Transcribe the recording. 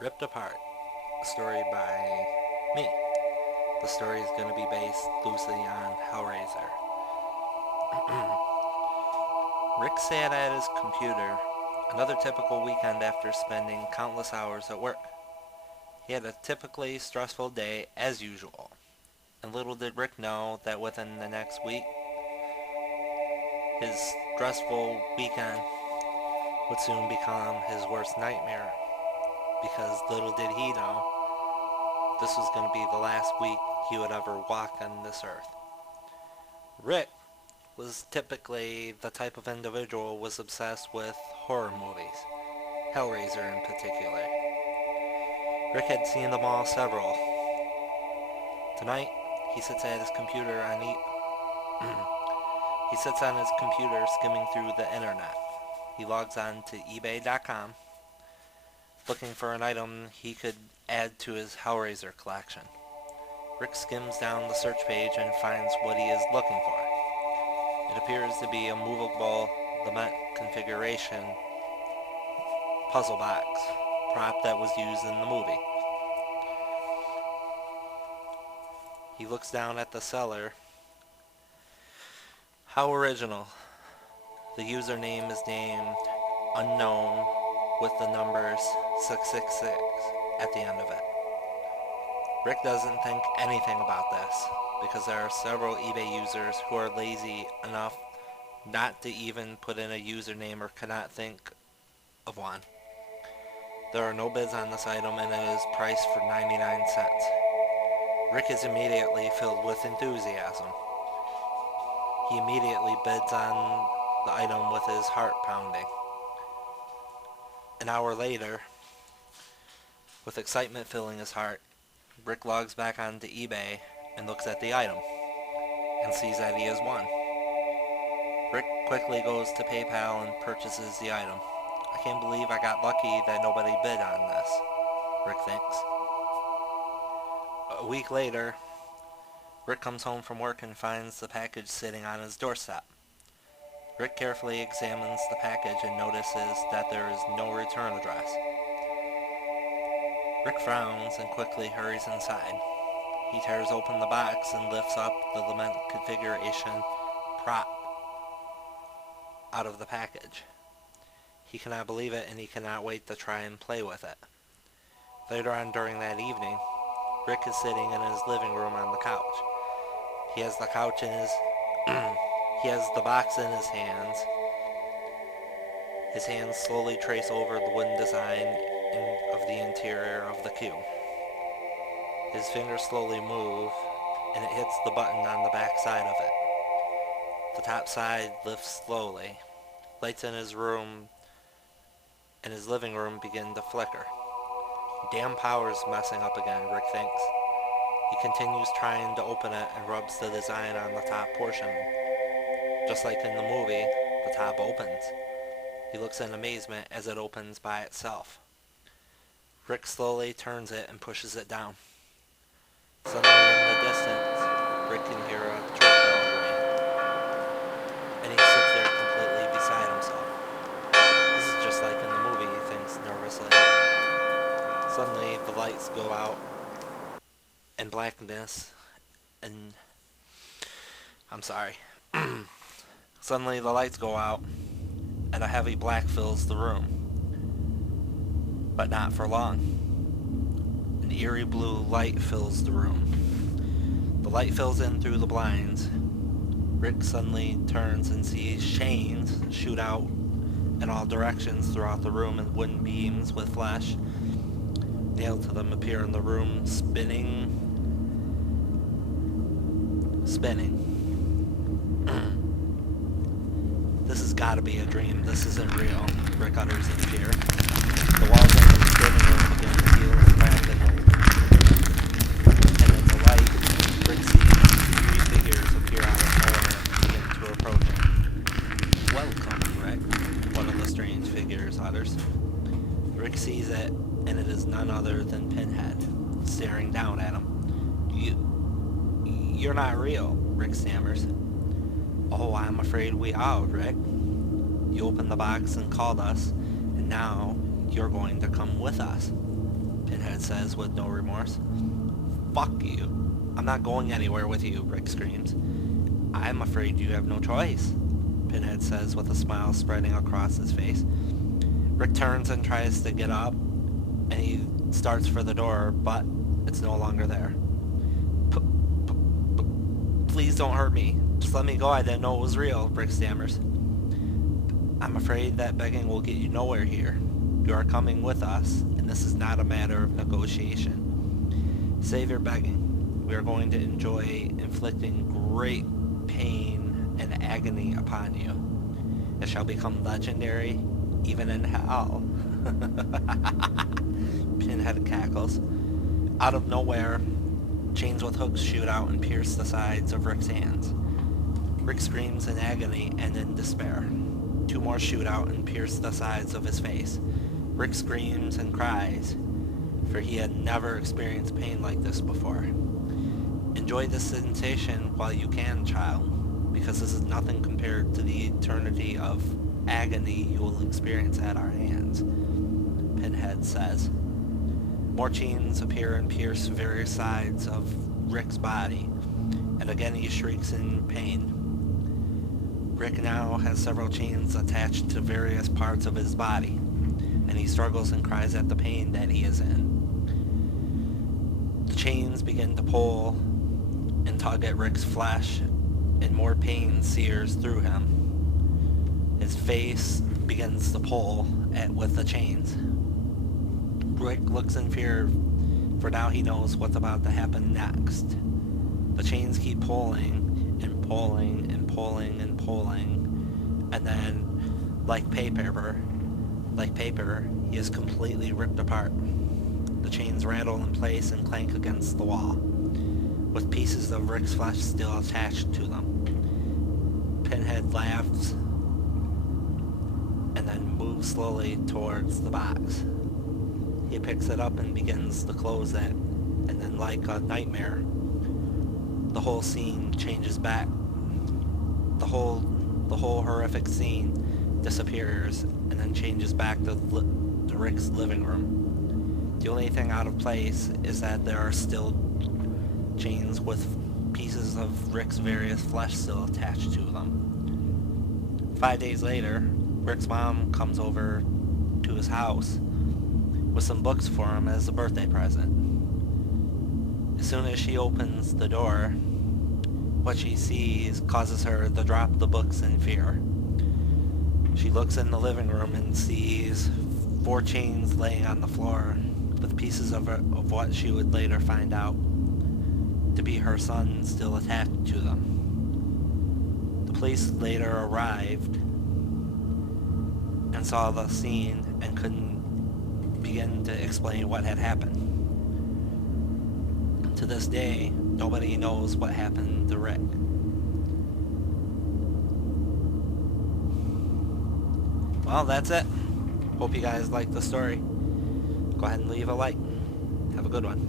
Ripped Apart, a story by me. The story is going to be based loosely on Hellraiser. Rick sat at his computer, another typical weekend after spending countless hours at work. He had a typically stressful day as usual, and little did Rick know that within the next week, his stressful weekend would soon become his worst nightmare, because little did he know this was going to be the last week he would ever walk on this earth. Rick was typically the type of individual who was obsessed with horror movies, Hellraiser in particular. Rick had seen them all several. Tonight, he sits at his computer he sits on his computer skimming through the internet. He logs on to ebay.com, looking for an item he could add to his Hellraiser collection. Rick skims down the search page and finds what he is looking for. It appears to be a movable lament configuration puzzle box prop that was used in the movie. He looks down at the seller. How original. The username is named Unknown with the numbers 666 at the end of it. Rick doesn't think anything about this because there are several eBay users who are lazy enough not to even put in a username or cannot think of one. There are no bids on this item and it is priced for 99 cents. Rick is immediately filled with enthusiasm. He immediately bids on the item with his heart pounding. An hour later, with excitement filling his heart, Rick logs back onto eBay and looks at the item and sees that he has won. Rick quickly goes to PayPal and purchases the item. I can't believe I got lucky that nobody bid on this, Rick thinks. A week later, Rick comes home from work and finds the package sitting on his doorstep. Rick carefully examines the package and notices that there is no return address. Rick frowns and quickly hurries inside. He tears open the box and lifts up the lament configuration prop out of the package. He cannot believe it and he cannot wait to try and play with it. Later on during that evening, Rick is sitting in his living room on the couch. He has the couch in his he has the box in his hands. His hands slowly trace over the wooden design of the interior of the cube. His fingers slowly move, and it hits the button on the back side of it. The top side lifts slowly. Lights in his room and his living room begin to flicker. Damn power's messing up again, Rick thinks. He continues trying to open it and rubs the design on the top portion. Just like in the movie, the top opens. He looks in amazement as it opens by itself. Rick slowly turns it and pushes it down. Suddenly in the distance, Rick can hear a church bell ring, and he sits there completely beside himself. This is just like in the movie, he thinks nervously. Suddenly the lights go out, and blackness, and... I'm sorry. Suddenly the lights go out, and a heavy black fills the room. But not for long. An eerie blue light fills the room. The light fills in through the blinds. Rick suddenly turns and sees chains shoot out in all directions throughout the room, and wooden beams with flesh nailed to them appear in the room, spinning. This has got to be a dream. This isn't real, Rick utters in fear. The walls of his living room begin to heal and crack, and in the light, Rick sees three figures appear out of nowhere and begin to approach him. Welcome, Rick, one of the strange figures utters. Rick sees it, and it is none other than Pinhead, staring down at him. You're not real, Rick stammers. Oh, I'm afraid we are, Rick. You opened the box and called us, and now you're going to come with us. Pinhead says with no remorse. Fuck you. I'm not going anywhere with you, Rick screams. I'm afraid you have no choice, Pinhead says with a smile spreading across his face. Rick turns and tries to get up, and he starts for the door, but it's no longer there. Please don't hurt me. Just let me go. I didn't know it was real, Rick stammers. I'm afraid that begging will get you nowhere here. You are coming with us, and this is not a matter of negotiation. Save your begging. We are going to enjoy inflicting great pain and agony upon you. It shall become legendary, even in hell. Pinhead cackles. Out of nowhere, chains with hooks shoot out and pierce the sides of Rick's hands. Rick screams in agony and in despair. 2 more shoot out and pierce the sides of his face. Rick screams and cries, for he had never experienced pain like this before. Enjoy this sensation while you can, child, because this is nothing compared to the eternity of agony you will experience at our hands, Pinhead says. More chains appear and pierce various sides of Rick's body, and again he shrieks in pain. Rick now has several chains attached to various parts of his body, and he struggles and cries at the pain that he is in. The chains begin to pull and tug at Rick's flesh, and more pain sears through him. His face begins to pull with the chains. Rick looks in fear, for now he knows what's about to happen next. The chains keep pulling and pulling and pulling and pulling, and then, like paper, he is completely ripped apart. The chains rattle in place and clank against the wall, with pieces of Rick's flesh still attached to them. Pinhead laughs and then moves slowly towards the box. He picks it up and begins to close it, and then like a nightmare, the whole scene changes back. The whole horrific scene disappears and then changes back to Rick's living room. The only thing out of place is that there are still chains with pieces of Rick's various flesh still attached to them. 5 days later, Rick's mom comes over to his house with some books for him as a birthday present. As soon as she opens the door, what she sees causes her to drop the books in fear. She looks in the living room and sees 4 chains laying on the floor with pieces of what she would later find out to be her son still attached to them. The police later arrived and saw the scene and couldn't begin to explain what had happened. To this day, nobody knows what happened to Rick. Well, that's it. Hope you guys liked the story. Go ahead and leave a like. Have a good one.